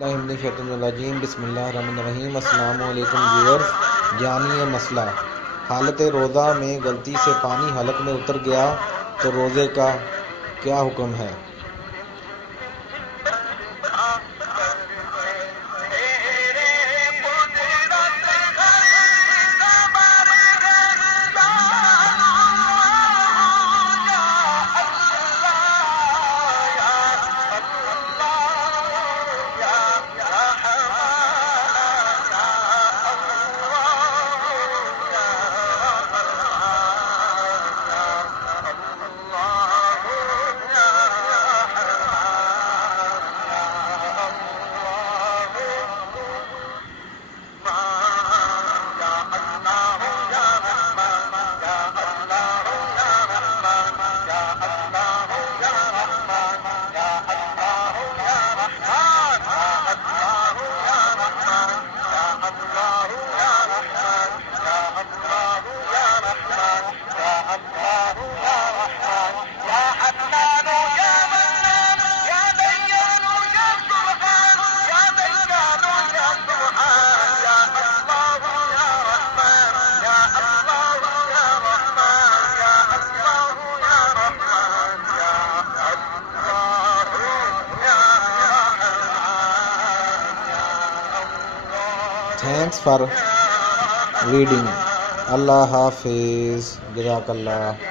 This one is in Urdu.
بسم اللہ الرحمن الرحیم۔ السلام علیکم ویورز، جانیے مسئلہ۔ حالت روزہ میں غلطی سے پانی حلق میں اتر گیا تو روزے کا کیا حکم ہے؟ Thanks for reading. اللہ حافظ، جزاک اللہ۔